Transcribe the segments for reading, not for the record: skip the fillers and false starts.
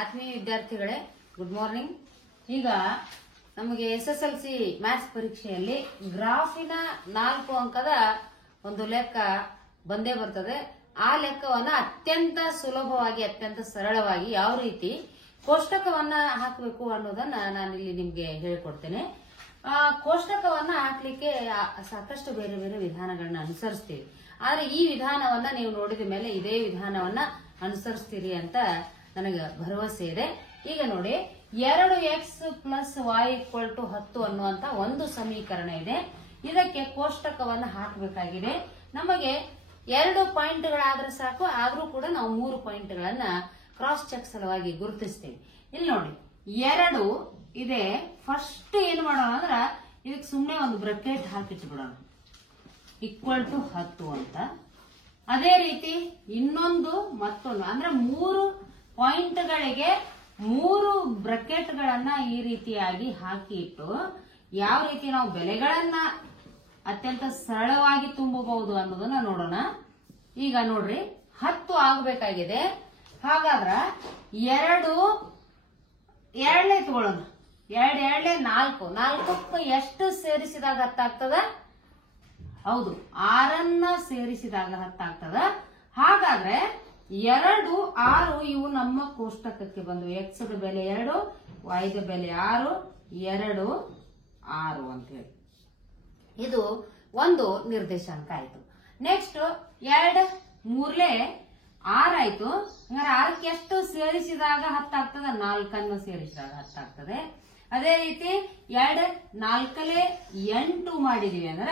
ಆತ್ಮೀಯ ವಿದ್ಯಾರ್ಥಿಗಳೇ, good morning. ಈಗ ನಮಗೆ SSLC ಮ್ಯಾಥ್ಸ್ ಪರೀಕ್ಷೆಯಲ್ಲಿ ಗ್ರಾಫಿನ 4 ಅಂಕದ ಒಂದು ಲೆಕ್ಕ ಬಂದೇ ಬರ್ತದೆ. ಆ ಲೆಕ್ಕವನ್ನ ಅತ್ಯಂತ ಸುಲಭವಾಗಿ, ಅತ್ಯಂತ ಸರಳವಾಗಿ ಯಾವ ರೀತಿ ಕೋಷ್ಟಕವನ್ನ ಹಾಕಬೇಕು ಅನ್ನೋದನ್ನ ನಾನಿಲ್ಲಿ ನಿಮ್ಗೆ ಹೇಳಿಕೊಡ್ತೇನೆ. ಕೋಷ್ಟಕವನ್ನ ಹಾಕ್ಲಿಕ್ಕೆ ಸಾಕಷ್ಟು ಬೇರೆ ಬೇರೆ ವಿಧಾನಗಳನ್ನ ಅನುಸರಿಸ್ತೀವಿ. ಆದ್ರೆ ಈ ವಿಧಾನವನ್ನ ನೀವು ನೋಡಿದ ಮೇಲೆ ಇದೇ ವಿಧಾನವನ್ನ ಅನುಸರಿಸ್ತೀರಿ ಅಂತ ನನಗೆ ಭರವಸೆ ಇದೆ. ಈಗ ನೋಡಿ, 2x + y = 10 ಅನ್ನುವಂತ ಒಂದು ಸಮೀಕರಣ ಇದೆ. ಇದಕ್ಕೆ ಕೋಷ್ಟಕವನ್ನ ಹಾಕಬೇಕಾಗಿದೆ. ನಮಗೆ 2 ಪಾಯಿಂಟ್ಗಳಾದ್ರೆ ಸಾಕು, ಆದ್ರೂ ಕೂಡ ನಾವು 3 ಪಾಯಿಂಟ್ಗಳನ್ನ ಕ್ರಾಸ್ ಚೆಕ್ ಸಲುವಾಗಿ ಗುರುತಿಸ್ತೀವಿ. ಇಲ್ಲಿ ನೋಡಿ, 2 ಇದೆ. ಫಸ್ಟ್ ಏನ್ ಮಾಡೋಣ ಅಂದ್ರ ಇದಕ್ಕೆ ಸುಮ್ಮನೆ ಒಂದು ಬ್ರಾಕೆಟ್ ಹಾಕಿಟ್ಬಿಡೋಣ, =10 ಅಂತ. ಅದೇ ರೀತಿ ಇನ್ನೊಂದು ಮತ್ತೊಂದು, ಅಂದ್ರೆ 3 ಪಾಯಿಂಟ್ಗಳಿಗೆ 3 ಬ್ರಾಕೆಟ್ಗಳನ್ನ ಈ ರೀತಿಯಾಗಿ ಹಾಕಿ ಇಟ್ಟು ಯಾವ ರೀತಿ ನಾವು ಬೆಲೆಗಳನ್ನ ಅತ್ಯಂತ ಸರಳವಾಗಿ ತುಂಬಬಹುದು ಅನ್ನೋದನ್ನ ನೋಡೋಣ. ಈಗ ನೋಡ್ರಿ, 10 ಆಗಬೇಕಾಗಿದೆ. ಹಾಗಾದ್ರ 2 ಎರಡನೇ ತಗೊಳ್ಳೋಣ. 2 ಎರಡನೇ 4. 4ಕ್ಕೆ ಎಷ್ಟು ಸೇರಿಸಿದಾಗ 10 ಆಗ್ತದ? ಹೌದು, 6 ಸೇರಿಸಿದಾಗ 10 ಆಗ್ತದ. ಹಾಗಾದ್ರೆ 2, 6 ಇವು ನಮ್ಮ ಕೋಷ್ಟಕಕ್ಕೆ ಬಂದು x ದ ಬೆಲೆ 2, y ದ ಬೆಲೆ 6, 2, 6 ಅಂತ ಹೇಳಿ ಇದು ಒಂದು ನಿರ್ದೇಶಾಂಕ ಆಯ್ತು. ನೆಕ್ಸ್ಟ್ 2 3 6 ಆಯ್ತು. ಹಂಗಾರೆ 6ಕ್ಕೆ ಎಷ್ಟು ಸೇರಿಸಿದಾಗ 10 ಆಗ್ತದ? 4 ಸೇರಿಸಿದಾಗ 10 ಆಗ್ತದೆ. ಅದೇ ರೀತಿ 2 4 8 ಮಾಡಿದೀವಿ ಅಂದ್ರ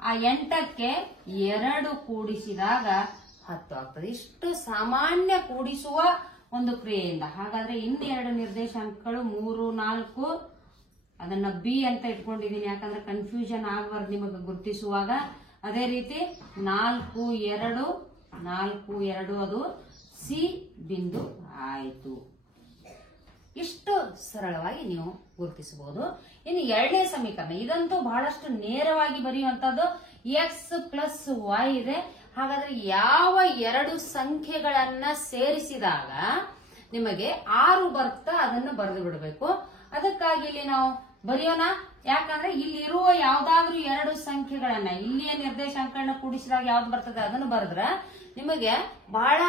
ಆ 8ಕ್ಕೆ 2 ಕೂಡಿಸಿದಾಗ 10 ಆಗ್ತದೆ. ಇಷ್ಟು ಸಾಮಾನ್ಯ ಕೂಡಿಸುವ ಒಂದು ಕ್ರಿಯೆಯಿಂದ. ಹಾಗಾದ್ರೆ ಇನ್ನೆರಡು ನಿರ್ದೇಶಾಂಕಗಳು 3, 4 ಅದನ್ನ ಬಿ ಅಂತ ಇಟ್ಕೊಂಡಿದೀನಿ, ಯಾಕಂದ್ರೆ ಕನ್ಫ್ಯೂಷನ್ ಆಗಬಾರ್ದು ನಿಮಗೆ ಗುರುತಿಸುವಾಗ. ಅದೇ ರೀತಿ 4, 2, 4, 2 ಅದು ಸಿ ಬಿಂದು ಆಯ್ತು. ಇಷ್ಟು ಸರಳವಾಗಿ ನೀವು ಗುರುತಿಸಬಹುದು. ಇನ್ನು ಎರಡನೇ ಸಮೀಕರಣ, ಇದಂತೂ ಬಹಳಷ್ಟು ನೇರವಾಗಿ ಬರೆಯುವಂತದ್ದು. x + y ಇದೆ. ಹಾಗಾದ್ರೆ ಯಾವ 2 ಸಂಖ್ಯೆಗಳನ್ನ ಸೇರಿಸಿದಾಗ ನಿಮಗೆ 6 ಬರುತ್ತಾ ಅದನ್ನು ಬರೆದು ಬಿಡಬೇಕು. ಅದಕ್ಕಾಗಿ ಇಲ್ಲಿ ನಾವು ಬರೆಯೋಣ. ಯಾಕಂದ್ರೆ ಇಲ್ಲಿ ಇರುವ ಯಾವ್ದಾದ್ರೂ 2 ಸಂಖ್ಯೆಗಳನ್ನ, ಇಲ್ಲಿಯ ನಿರ್ದೇಶಾಂಕಗಳನ್ನ ಕೂಡಿಸಿದಾಗ ಯಾವ್ದು ಬರ್ತದೆ ಅದನ್ನು ಬರೆದ್ರ ನಿಮಗೆ ಬಹಳ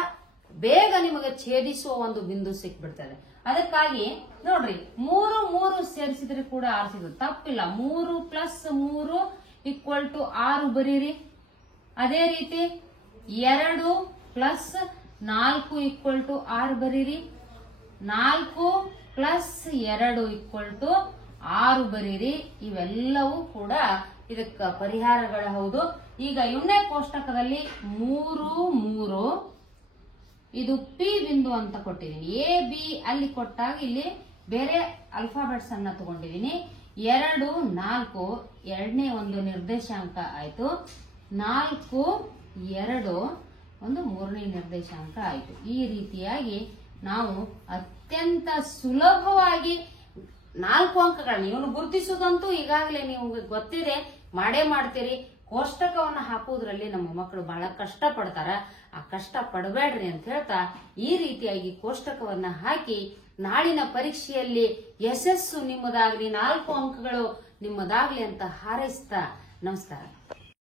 ಬೇಗ ನಿಮಗೆ ಛೇದಿಸುವ ಒಂದು ಬಿಂದು ಸಿಕ್ಬಿಡ್ತದೆ. ಅದಕ್ಕಾಗಿ ನೋಡ್ರಿ, 3 ಸೇರಿಸಿದ್ರೆ ಕೂಡ 6 ಸಿಗುತ್ತೆ, ತಪ್ಪಿಲ್ಲ. 3 + 3 = 6 ಬರೀರಿ. ಅದೇ ರೀತಿ 2 + 4 = 6 ಬರೀರಿ. 4 + 2 = 6 ಬರೀರಿ. ಇವೆಲ್ಲವೂ ಕೂಡ ಇದಕ್ಕೆ ಪರಿಹಾರಗಳ ಹೌದು. ಈಗ ಇವನ್ನೇ ಕೋಷ್ಟಕದಲ್ಲಿ 3, 3 ಇದು ಪಿ ಬಿಂದು ಅಂತ ಕೊಟ್ಟಿದ್ದೀನಿ. ಎ ಬಿ ಅಲ್ಲಿ ಕೊಟ್ಟಾಗ ಇಲ್ಲಿ ಬೇರೆ ಅಲ್ಫಾಬೆಟ್ಸ್ ಅನ್ನ ತಗೊಂಡಿದ್ದೀನಿ. 2, 4 ಎರಡನೇ ಒಂದು ನಿರ್ದೇಶಾಂಕ ಆಯ್ತು. 4, 2 ಒಂದು ಮೂರನೇ ನಿರ್ದೇಶಾಂಕ ಆಯ್ತು. ಈ ರೀತಿಯಾಗಿ ನಾವು ಅತ್ಯಂತ ಸುಲಭವಾಗಿ 4 ಅಂಕಗಳನ್ನ ಇವನು ಗುರುತಿಸುವುದಂತೂ ಈಗಾಗಲೇ ನೀವು ಗೊತ್ತಿದೆ, ಮಾಡೇ ಮಾಡ್ತೀರಿ. ಕೋಷ್ಟಕವನ್ನ ಹಾಕುವುದರಲ್ಲಿ ನಮ್ಮ ಮಕ್ಕಳು ಬಹಳ ಕಷ್ಟ ಪಡ್ತಾರ. ಆ ಕಷ್ಟ ಪಡಬೇಡ್ರಿ ಅಂತ ಹೇಳ್ತಾ ಈ ರೀತಿಯಾಗಿ ಕೋಷ್ಟಕವನ್ನ ಹಾಕಿ ನಾಳಿನ ಪರೀಕ್ಷೆಯಲ್ಲಿ ಯಶಸ್ಸು ನಿಮ್ಮದಾಗ್ಲಿ, 4 ಅಂಕಗಳು ನಿಮ್ಮದಾಗ್ಲಿ ಅಂತ ಹಾರೈಸ್ತಾ ನಮಸ್ಕಾರ.